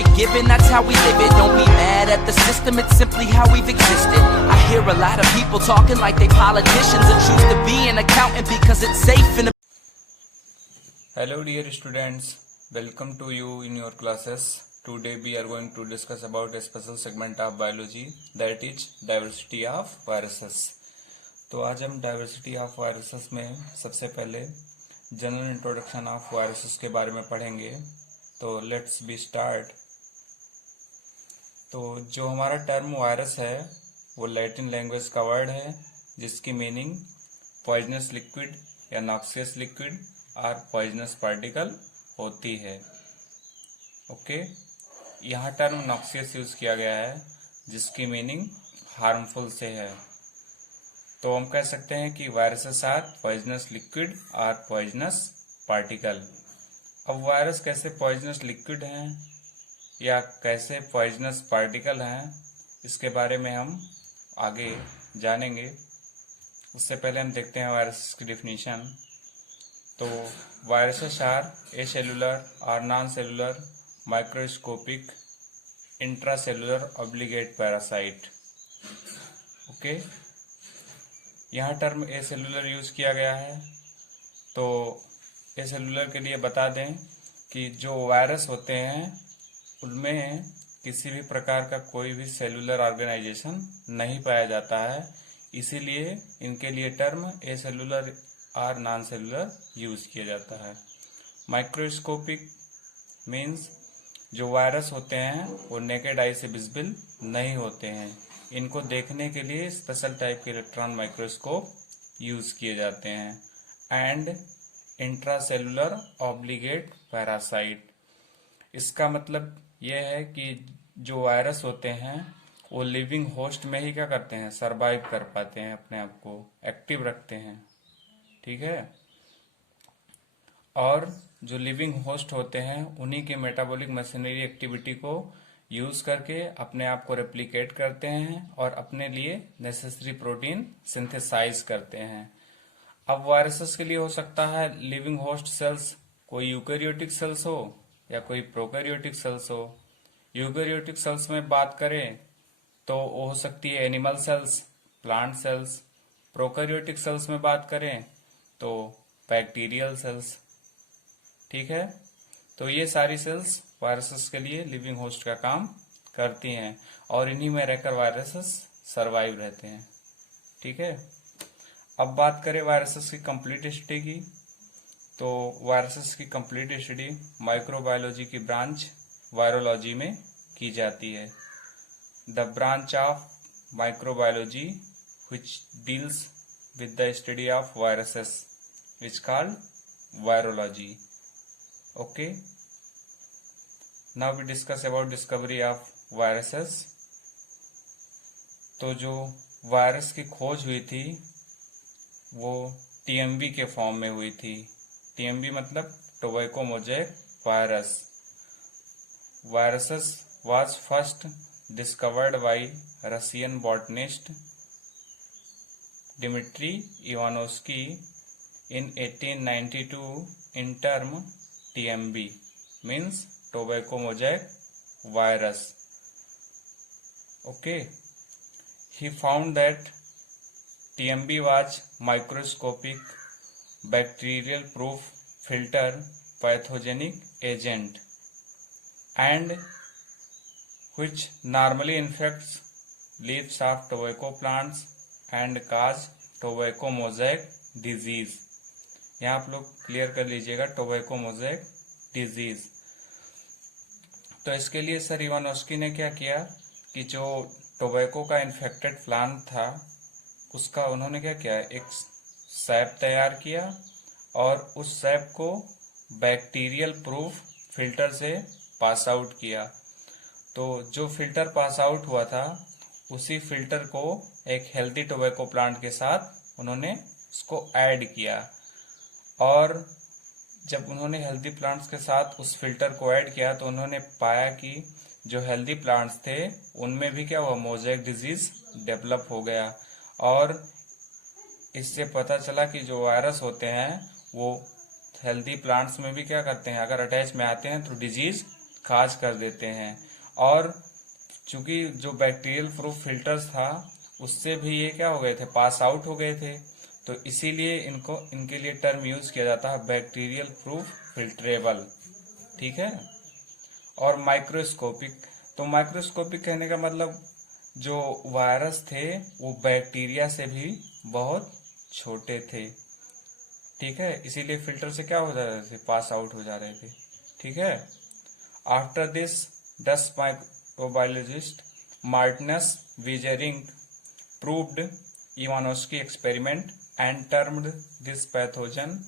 you're given, that's how we live it. Don't be mad at the system, it's simply how we've existed. I hear a lot of people talking like they politicians and choose to be an accountant because it's safe in a... Hello dear students, welcome to you in your classes. Today we are going to discuss about a special segment of biology, that is diversity of viruses. तो आज हम diversity of viruses में सबसे पहले general introduction of viruses के बारे में पढ़ेंगे. तो लेट्स बी स्टार्ट. तो जो हमारा टर्म वायरस है वो लैटिन लैंग्वेज का वर्ड है जिसकी मीनिंग पॉइजनस लिक्विड या नॉक्सियस लिक्विड और पॉइजनस पार्टिकल होती है. ओके, यहाँ टर्म नॉक्सियस यूज किया गया है जिसकी मीनिंग हार्मफुल से है. तो हम कह सकते हैं कि वायरसेस आर पॉइजनस लिक्विड और पॉइजनस पार्टिकल. अब वायरस कैसे पॉइजनस लिक्विड हैं या कैसे पॉइजनस पार्टिकल हैं इसके बारे में हम आगे जानेंगे. उससे पहले हम देखते हैं वायरस की डिफिनीशन. तो वायरसेस आर ए सेलुलर और non cellular microscopic intracellular obligate parasite. Okay, यहाँ टर्म ए सेलुलर यूज किया गया है. तो ए सेलुलर के लिए बता दें कि जो वायरस होते हैं उनमें किसी भी प्रकार का कोई भी सेलुलर ऑर्गेनाइजेशन नहीं पाया जाता है, इसीलिए इनके लिए टर्म ए सेलुलर और नॉन सेलुलर यूज किया जाता है. माइक्रोस्कोपिक मीन्स जो वायरस होते हैं वो नेकेड आई से विजिबल नहीं होते हैं. इनको देखने के लिए स्पेशल टाइप के इलेक्ट्रॉन माइक्रोस्कोप यूज किए जाते हैं. एंड इंट्रासेलुलर ऑब्लिगेट पैरासाइट, इसका मतलब यह है कि जो वायरस होते हैं वो लिविंग होस्ट में ही क्या करते हैं, सरवाइव कर पाते हैं, अपने आप को एक्टिव रखते हैं. ठीक है, और जो लिविंग होस्ट होते हैं उन्हीं के मेटाबॉलिक मशीनरी एक्टिविटी को यूज करके अपने आप को रेप्लिकेट करते हैं और अपने लिए नेसेसरी प्रोटीन सिंथेसाइज करते हैं. अब वायरसेस के लिए हो सकता है लिविंग होस्ट सेल्स कोई यूकेरियोटिक सेल्स हो या कोई प्रोकैरियोटिक सेल्स हो. यूकेरियोटिक सेल्स में बात करें तो वो हो सकती है animal cells, plant cells. Prokaryotic cells में बात करें तो बैक्टीरियल सेल्स. ठीक है, तो ये सारी सेल्स वायरसेस के लिए लिविंग होस्ट का काम करती हैं और इन्हीं में रहकर वायरसेस सरवाइव रहते हैं. ठीक है, अब बात करें वायरसेस की कंप्लीट स्टडी की. तो वायरसेस की कंप्लीट स्टडी माइक्रोबायोलॉजी की ब्रांच वायरोलॉजी में की जाती है. The branch of microbiology which deals with the study of viruses which called virology. Okay, now we discuss about discovery of viruses. तो जो वायरस की खोज हुई थी वो टीएमवी के फॉर्म में हुई थी. टीएमवी मतलब tobacco mosaic virus. Viruses was first discovered by Russian botanist Dmitri Ivanovsky in 1892 in term TMV means tobacco mosaic virus. Okay, he found that TMV was microscopic bacterial proof filter pathogenic agent and which normally infects leaves of tobacco plants and cause tobacco mosaic disease. यहाँ आप लोग clear कर लीजिएगा tobacco mosaic disease. तो इसके लिए sir Ivanovsky ने क्या किया कि जो टोबैको का इन्फेक्टेड प्लांट था उसका उन्होंने क्या किया, एक सैप तैयार किया और उस सैप को बैक्टीरियल प्रूफ फिल्टर से पास आउट किया. तो जो फिल्टर पास आउट हुआ था उसी फिल्टर को एक हेल्दी टोबैको प्लांट के साथ उन्होंने उसको ऐड किया और जब उन्होंने हेल्दी प्लांट्स के साथ उस फिल्टर को ऐड किया तो उन्होंने पाया कि जो हेल्दी प्लांट्स थे उनमें भी क्या हुआ, मोज़ेक डिजीज डेवलप हो गया. और इससे पता चला कि जो वायरस होते हैं वो हेल्दी प्लांट्स में भी क्या करते हैं, अगर अटैच में आते हैं तो डिजीज खाज कर देते हैं। और चूंकि जो बैक्टीरियल प्रूफ फिल्टर्स था उससे भी ये क्या हो गए थे, पास आउट हो गए थे, तो इसीलिए इनके लिए टर्म यूज किया जाता है बैक्टीरियल प्रूफ फिल्ट्रेबल। ठीक है। और माइक्रोस्कोपिक, तो माइक्रोस्कोपिक कहने का मतलब जो वायरस थे वो बैक्टीरिया से भी बहुत छोटे थे। ठीक है, इसीलिए फिल्टर से क्या हो जा रहे थे, पास आउट हो जा रहे थे। ठीक है। After this Dutch microbiologist Martinus Beijerinck proved Ivanovsky experiment and termed this pathogen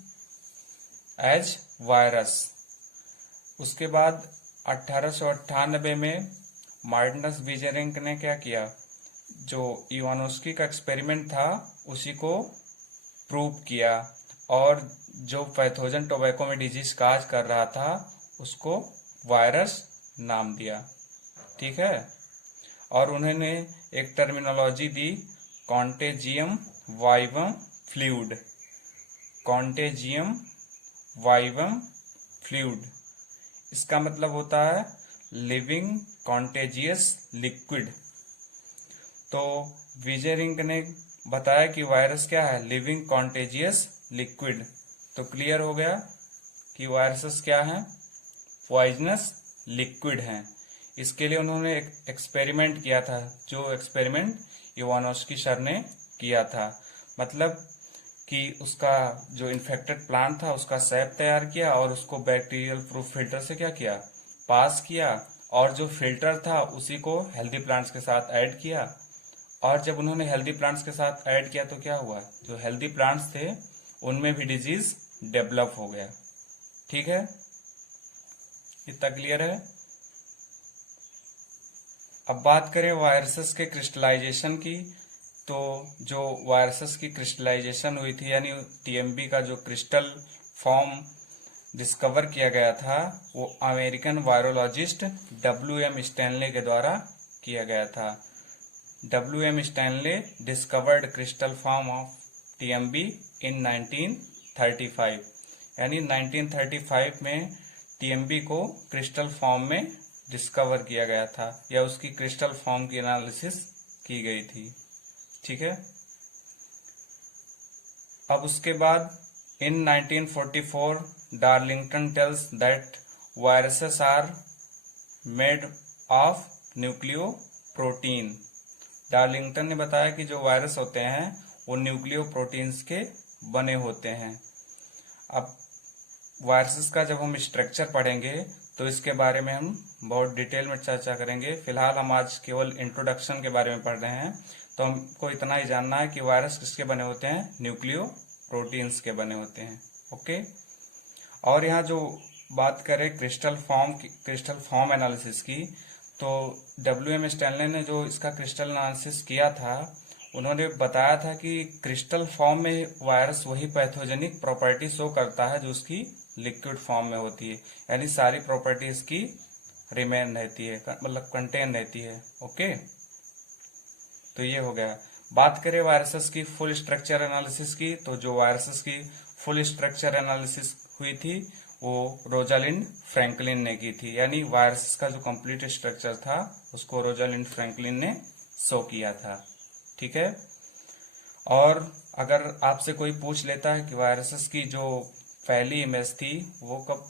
as virus. उसके बाद 1898 में मार्टिनस वीजेरिंग ने क्या किया, जो इवानोस्की का एक्सपेरिमेंट था उसी को प्रूव किया और जो पैथोजन टोबैको में डिजीज काज कर रहा था उसको वायरस नाम दिया। ठीक है। और उन्होंने एक टर्मिनोलॉजी दी, contagium vivum fluidum. Contagium vivum fluidum, इसका मतलब होता है लिविंग कॉन्टेजियस लिक्विड। तो वीजेरिंग ने बताया कि वायरस क्या है, लिविंग कॉन्टेजियस लिक्विड। तो क्लियर हो गया कि वायरसेस क्या हैं, पॉइजनस लिक्विड हैं। इसके लिए उन्होंने एक एक्सपेरिमेंट किया था, जो एक्सपेरिमेंट इवानोस्की सर ने किया था। मतलब कि उसका जो इन्फेक्टेड प्लांट था उसका सैप तैयार किया और उसको बैक्टीरियल प्रूफ फिल्टर से क्या किया, पास किया, और जो फिल्टर था उसी को हेल्दी प्लांट्स के साथ ऐड किया। और जब उन्होंने हेल्दी प्लांट्स के साथ ऐड किया तो क्या हुआ, जो हेल्दी प्लांट्स थे उनमें भी डिजीज डेवलप हो गया। ठीक है, इतना क्लियर है। अब बात करें वायरसेस के क्रिस्टलाइजेशन की, तो जो वायरसेस की क्रिस्टलाइजेशन हुई थी यानी टीएमबी का जो क्रिस्टल फॉर्म डिस्कवर किया गया था वो अमेरिकन वायरोलॉजिस्ट WM स्टैनले के द्वारा किया गया था। WM Stanley discovered crystal form of TMV in 1935, यानी 1935 में टीएमबी को क्रिस्टल फॉर्म में डिस्कवर किया गया था या उसकी क्रिस्टल फॉर्म की एनालिसिस की गई थी। ठीक है। अब उसके बाद in 1944 Darlington tells that viruses are made of nucleoprotein. Darlington ने बताया कि जो वायरस होते हैं वो न्यूक्लियोप्रोटीन्स के बने होते हैं। अब वायरसेस का जब हम स्ट्रक्चर पढ़ेंगे तो इसके बारे में हम बहुत डिटेल में चर्चा करेंगे। फिलहाल हम आज केवल इंट्रोडक्शन के बारे में पढ़ रहे हैं, तो हमको इतना ही जानना है कि वायरस किसके बने होते हैं, न्यूक्लियोप्रोटीन्स के बने होते हैं। ओके। और यहाँ जो बात करें क्रिस्टल फॉर्म एनालिसिस की, तो WM स्टैनले ने जो इसका क्रिस्टल एनालिसिस किया था उन्होंने बताया था कि क्रिस्टल फॉर्म में वायरस वही पैथोजेनिक प्रॉपर्टी शो करता है जो उसकी लिक्विड फॉर्म में होती है, यानी सारी प्रॉपर्टीज की रिमेन रहती है, मतलब कंटेन रहती है। ओके, तो ये हो गया। बात करें वायरसेस की फुल स्ट्रक्चर एनालिसिस की, तो जो वायरसेस की फुल स्ट्रक्चर एनालिसिस हुई थी वो रोजालिंड फ्रैंकलिन ने की थी, यानी वायरसेस का जो कंप्लीट स्ट्रक्चर था उसको रोजालिंड फ्रैंकलिन ने शो किया था। ठीक है। और अगर आपसे कोई पूछ लेता है कि वायरसेस की जो पहली इमेज थी वो कब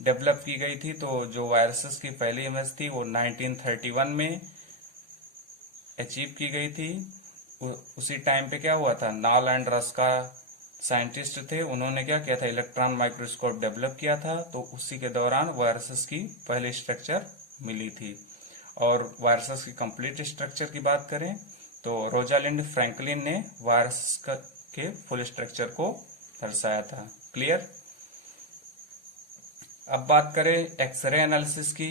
डेवलप की गई थी, तो जो वायरसेस की पहली इमेज थी वो 1931 में अचीव की गई थी। उसी टाइम पे क्या हुआ था, नाल एंड रस का साइंटिस्ट थे, उन्होंने क्या किया था, इलेक्ट्रॉन माइक्रोस्कोप डेवलप किया था, तो उसी के दौरान वायरसेस की पहली स्ट्रक्चर मिली थी। और वायरसेस की कंप्लीट स्ट्रक्चर की बात करें तो रोजालिंड फ्रैंकलिन ने वायरस के फुल स्ट्रक्चर को दर्शाया था। क्लियर। अब बात करें एक्सरे एनालिसिस की,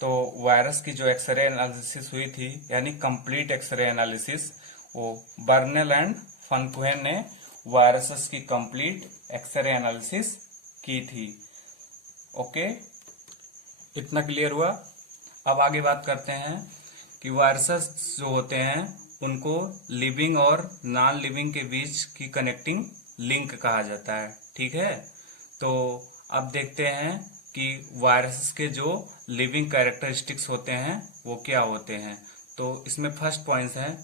तो वायरस की जो एक्सरे एनालिसिस हुई थी यानी कंप्लीट एक्सरे एनालिसिस, वो बर्नेल एंड फनकुहेन ने वायरसेस की कंप्लीट एक्सरे एनालिसिस की थी। ओके, इतना क्लियर हुआ। अब आगे बात करते हैं कि वायरसेस जो होते हैं उनको लिविंग और नॉन लिविंग के बीच की कनेक्टिंग लिंक कहा जाता है। ठीक है। तो अब देखते हैं कि वायरसेस के जो लिविंग कैरेक्टरिस्टिक्स होते हैं वो क्या होते हैं। तो इसमें फर्स्ट पॉइंट है,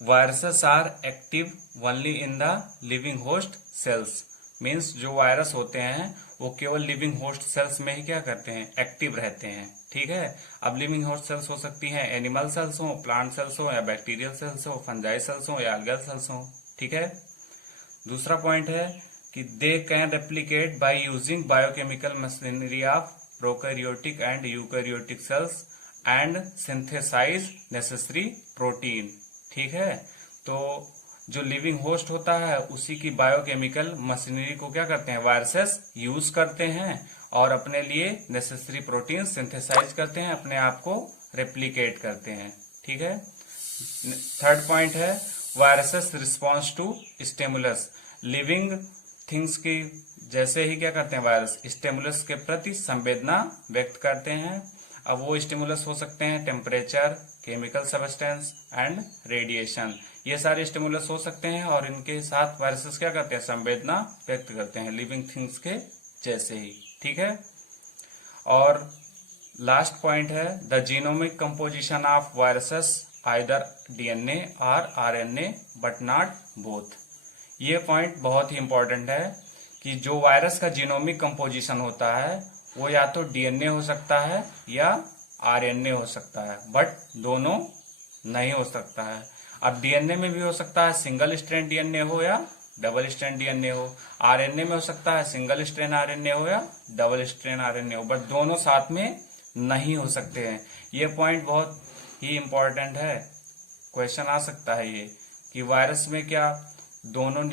viruses are active only in the living host cells. Means जो वायरस होते हैं वो केवल लिविंग होस्ट सेल्स में ही क्या करते हैं, एक्टिव रहते हैं। ठीक है। अब लिविंग होस्ट सेल्स हो सकती हैं एनिमल सेल्स हो, प्लांट सेल्स हो, या बैक्टीरियल सेल्स हो, फंजाई सेल्स हो, या अलगल सेल्स हो। ठीक है। दूसरा पॉइंट है कि they can replicate by using biochemical machinery of prokaryotic and eukaryotic cells and synthesise necessary protein. ठीक है। तो जो लिविंग होस्ट होता है उसी की बायोकेमिकल मशीनरी को क्या करते हैं, वायरसेस यूज करते हैं और अपने लिए नेसेसरी प्रोटीन सिंथेसाइज करते हैं, अपने आप को रेप्लिकेट करते हैं। ठीक है। थर्ड पॉइंट है, viruses response to stimulus. Living things की जैसे ही क्या करते हैं, वायरस स्टिमुलस के प्रति संवेदना व्यक्त करते हैं। अब वो स्टिमुलस हो सकते हैं temperature, chemical substance and radiation. ये सारे स्टिमुलस हो सकते हैं और इनके साथ वायरसेस क्या करते हैं, संवेदना व्यक्त करते हैं लिविंग थिंग्स के जैसे ही। ठीक है। और लास्ट पॉइंट है, the genomic composition of viruses either DNA और आरएनए बट नॉट बोथ। ये पॉइंट बहुत ही इंपॉर्टेंट है कि जो वायरस का जीनोमिक कंपोजिशन होता है वो या तो डीएनए हो सकता है या आरएनए हो सकता है, बट दोनों नहीं हो सकता है। अब डीएनए में भी हो सकता है सिंगल स्ट्रैंड डीएनए हो या डबल स्ट्रैंड डीएनए हो। आरएनए में हो सकता है सिंगल स्ट्रैंड आरएनए हो या डबल स्ट्रैंड आरएनए हो, बट दोनों साथ में नहीं हो सकते हैं। ये पॉइंट बहुत ही इंपॉर्टेंट है, क्वेश्चन आ सकता है ये कि वायरस में क्या दोनों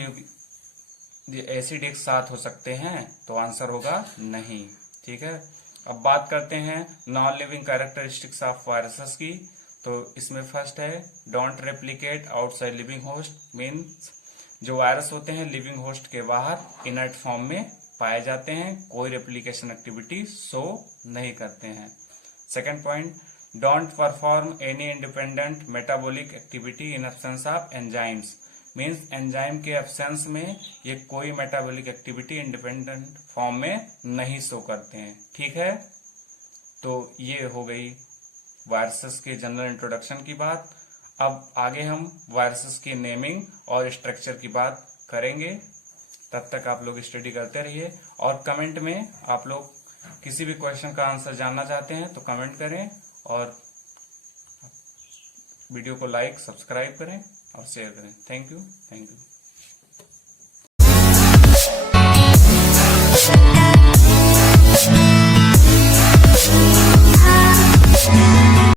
एसिड एक साथ हो सकते हैं, तो आंसर होगा नहीं। ठीक है। अब बात करते हैं non living characteristics of viruses की। तो इसमें फर्स्ट है, don't replicate outside living host. Means जो वायरस होते हैं लिविंग होस्ट के बाहर इनर्ट फॉर्म में पाए जाते हैं, कोई रेप्लिकेशन एक्टिविटी शो नहीं करते हैं। Second point, don't perform any independent metabolic activity in absence of enzymes. Means enzyme के एब्सेंस में ये कोई मेटाबॉलिक एक्टिविटी इंडिपेंडेंट फॉर्म में नहीं शो करते हैं। ठीक है। तो ये हो गई वायरसेस के जनरल इंट्रोडक्शन की बात। अब आगे हम वायरसेस की नेमिंग और स्ट्रक्चर की बात करेंगे। तब तक आप लोग स्टडी करते रहिए और कमेंट में आप लोग किसी भी क्वेश्चन का आंसर जानना चाहते हैं तो कमेंट करें और वीडियो को लाइक, सब्सक्राइब करें और शेयर करें। Thank you. Thank you.